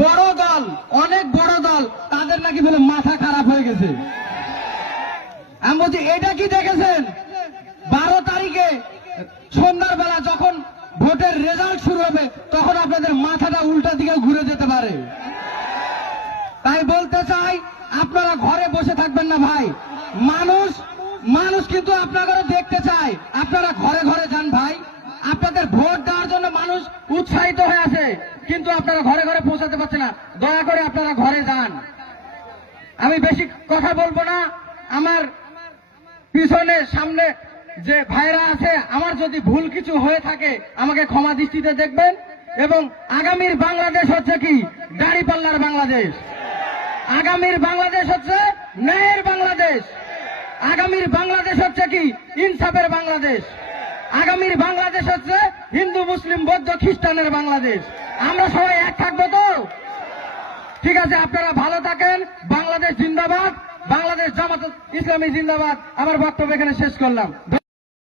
বড় দল, অনেক বড় দল, তাদের নাকি বলে মাথা খারাপ হয়ে গেছে। আমি বলছি এটা কি দেখেছেন? 12 তারিখে সন্ধ্যার বেলা যখন ভোটের রেজাল্ট শুরু হবে তখন আপনাদের মাথাটা উল্টা দিকে ঘুরে যেতে পারে। তাই বলতে চাই, আপনারা ঘরে বসে থাকবেন না ভাই। মানুষ কিন্তু আপনারা দেখতে চায়। আপনারা ঘরে ঘরে যান ভাই। আপনাদের ভোট দেওয়ার জন্য মানুষ উৎসাহিত হয়ে আছে, কিন্তু আপনারা ঘরে ঘরে পৌঁছাতে পারছে না। দয়া করে আপনারা ঘরে যান। আমি বেশি কথা বলবো না। আমার পিছনে সামনে যে ভাইরা আছে, আমার যদি ভুল কিছু হয়ে থাকে আমাকে ক্ষমা দৃষ্টিতে দেখবেন। এবং আগামীর বাংলাদেশ হচ্ছে কি? দাঁড়িপাল্লার বাংলাদেশ। আগামীর বাংলাদেশ হচ্ছে ন্যায়ের বাংলাদেশ। আগামীর বাংলাদেশ হচ্ছে কি? ইনসাফের বাংলাদেশ। আগামীর বাংলাদেশ হচ্ছে হিন্দু মুসলিম বৌদ্ধ খ্রিস্টানের বাংলাদেশ। আমরা সবাই এক থাকবো তো? ঠিক আছে, আপনারা ভালো থাকেন। বাংলাদেশ জিন্দাবাদ, বাংলাদেশ জামাত ইসলামী জিন্দাবাদ। আমার বক্তব্য এখানে শেষ করলাম।